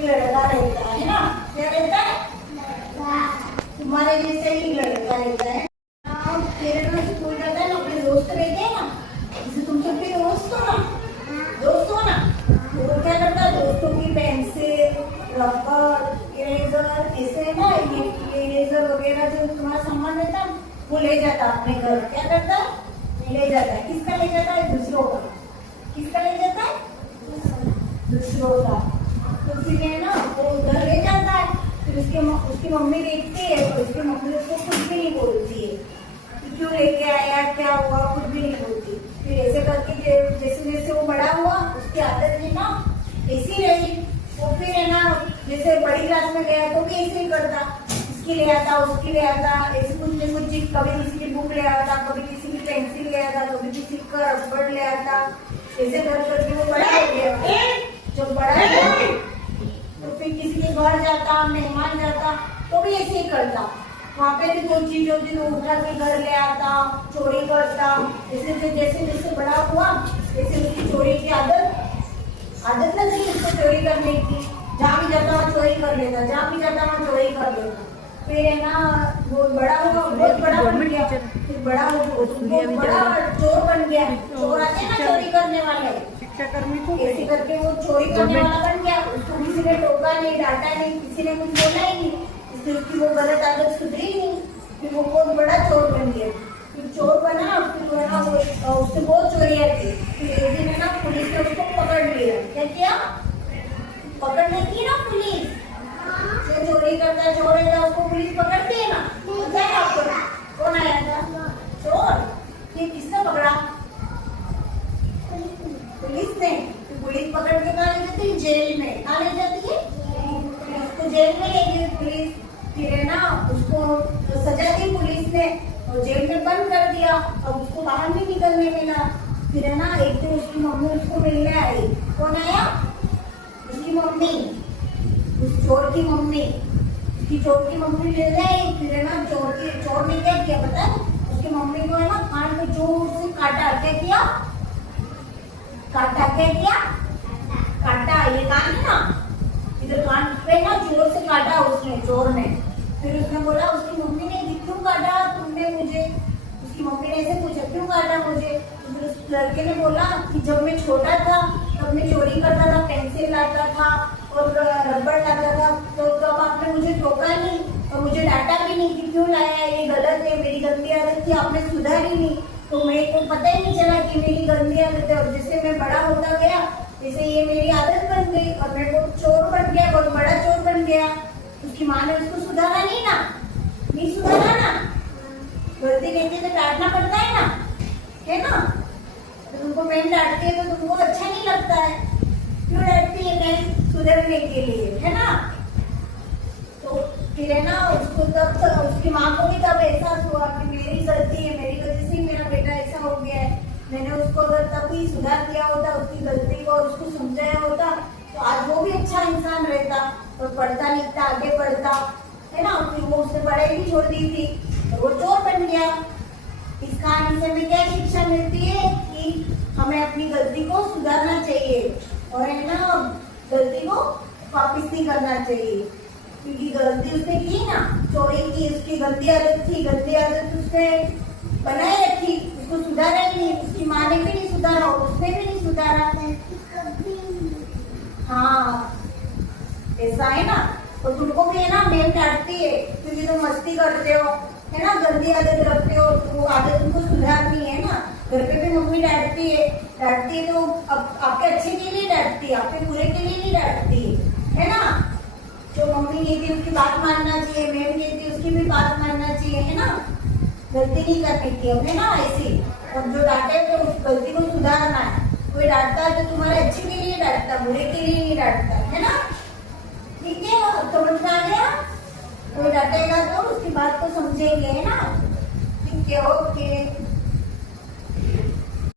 एक लड़का रहता है ना, क्या रहता है, तुम्हारे जैसे ही लड़का रहता है। तेरे ना स्कूल जाता है ना, अपने दोस्त रहते हैं ना, जैसे तुम सब भी दोस्त हो ना, दोस्त हो ना, तो वो क्या करता है, दोस्तों की पेंसिल, रबर, इरेजर, ऐसे ना ये इरेजर वगैरह जो तुम्हारा सामान रहता है वो ले जाता है अपने घर। क्या करता है, ले जाता है। किसका ले जाता है, दूसरों का। किसका ले जाता है, दूसरों का। तो फिर है ना वो उधर ले जाता है, फिर उसकी मम्मी देखती है तो उसकी मम्मी उसको कुछ भी नहीं बोलती है कि क्यों लेके आया, क्या हुआ, कुछ भी नहीं बोलती। फिर ऐसे करके जैसे जैसे वो बड़ा हुआ उसकी आदत है ना ऐसी रही। वो फिर है ना जैसे बड़ी क्लास में गया तो भी ऐसे ही करता, इसकी ले आता, उसकी ले आता, ऐसे कुछ न कुछ चीज, कभी किसी की बुक ले आता, कभी किसी की पेंसिल ले आता, कभी किसी का रबड़ ले आता। ऐसे कर करके वो बड़ा हो गया। जब बड़ा हुआ तो फिर किसी के घर जाता, मेहमान जाता तो भी ऐसे ही करता। वहाँ पे भी कोई चीज होती तो उठा के घर ले आता, चोरी करता। जैसे जैसे जैसे बड़ा हुआ जैसे उसकी चोरी की आदत लगी उसको चोरी करने की। जहाँ भी जाता वहाँ चोरी कर लेता, जहाँ भी जाता वहाँ चोरी कर लेता। फिर है ना वो बड़ा हुआ, बहुत बड़ा बन गया, फिर बड़ा चोर बन गया। चोर आते ना चोरी करने वाले, ऐसे करके वो चोरी करने वाला बन गया। उसको किसी ने टोका नहीं, डांटा नहीं, किसी ने कुछ बोला ही नहीं, इसलिए उसकी वो गलत आदत सुधरी नहीं। फिर वो बहुत बड़ा चोर बन गया। फिर चोर बना, फिर वो ना उससे बहुत चोरियां की। फिर एक दिन है ना पुलिस ने उसको पकड़ लिया। क्या किया, पकड़ने की ना पुलिस, जो चोरी करता है चोर है उसको पुलिस पकड़ती है ना। पता है आपको कौन आया था, चोर। ये किसने पकड़ा, पुलिस ने। पुलिस पकड़ के कहाँ ले जाती है, जेल में। कहाँ ले जाती है, उसको जेल में ले गई पुलिस। फिर है ना उसको तो सजा दी पुलिस ने और जेल में बंद कर दिया। अब उसको बाहर नहीं निकलने मिला। फिर है ना एक दिन उसकी मम्मी उसको मिलने आई। कौन आया, उसकी मम्मी, उस चोर की मम्मी। उसकी चोर की मम्मी मिलने आई। फिर है ना चोर ने क्या किया पता है, उसकी मम्मी को है ना कान में जोर से काटा। क्या किया, काटा। क्या किया, काटा। ये कान है ना, इधर कान पे ना जोर से काटा उसने, चोर ने। फिर उसने बोला, उसकी मम्मी ने क्यों काटा तुमने मुझे। उसकी मम्मी ने ऐसे पूछा, क्यों काटा मुझे। फिर उस लड़के ने बोला कि जब मैं छोटा था तब मैं चोरी करता था, पेंसिल लाता था और रबड़ लाता था, तो तब आपने मुझे टोका नहीं और मुझे डांटा भी नहीं कि क्यों लाया, ये गलत है, मेरी गंदी आदत थी, आपने सुधारी नहीं। तो मेरे को पता ही नहीं चला कि मेरी गंदी आदत है। और जैसे मैं बड़ा होता गया जैसे ये मेरी आदत बन गई और मैं वो चोर बन गया, बहुत बड़ा चोर बन गया। उसकी माँ ने उसको सुधारा नहीं ना, नहीं सुधारा ना। गलती कहती है तो डांटना पड़ता है ना, है ना। तो तुमको बहन डांटती है तो तुमको अच्छा नहीं लगता है, क्यों डांटती है बहन, सुधरने के लिए, है ना। तो फिर है ना उसको तब उसकी माँ को भी तब एहसास हुआ कि मेरी गलती है, मेरी वजह से मेरा बेटा ऐसा हो गया है। मैंने उसको अगर तभी सुधार दिया होता, उसकी गलती को उसको समझाया होता तो आज वो भी अच्छा इंसान रहता और पढ़ता लिखता, आगे बढ़ता, है ना। फिर वो उसने पढ़ाई भी छोड़ दी थी तो वो चोर बन गया। इस कहानी से हमें क्या शिक्षा मिलती है कि हमें अपनी गलती को सुधारना चाहिए और है ना गलती को वापिस नहीं करना चाहिए। क्योंकि गलती उसने की ना, चोरी की, उसकी गंदी आदत थी, गंदी आदत उसने बनाए रखी, उसको सुधारा ही नहीं। उसकी माँ ने भी नहीं सुधारा, उसने भी नहीं सुधारा। हाँ ऐसा है ना। और तुमको भी है ना मैम डांटती है क्योंकि तुम मस्ती करते हो, है ना, गंदी आदत रखते हो, तो वो आदत तुमको सुधारनी है ना। घर पे भी मम्मी डांटती है तो अब आपके अच्छे के लिए डांटती है, आपके बुरे के लिए नहीं डांटती है ना। जो मम्मी कहती है उसकी बात मानना चाहिए, मैम कहती है उसकी भी बात मानना चाहिए, है ना। गलती नहीं करनी थी हमें ना ऐसी। और जो डांटे तो उस गलती को सुधारना है। कोई डांटता है तो तुम्हारे अच्छे के लिए डांटता, बुरे के लिए नहीं डांटता, है ना। ठीक है, अब समझ में आ गया। कोई डांटेगा तो उसकी बात को समझेंगे, है ना। ठीक है, ओके।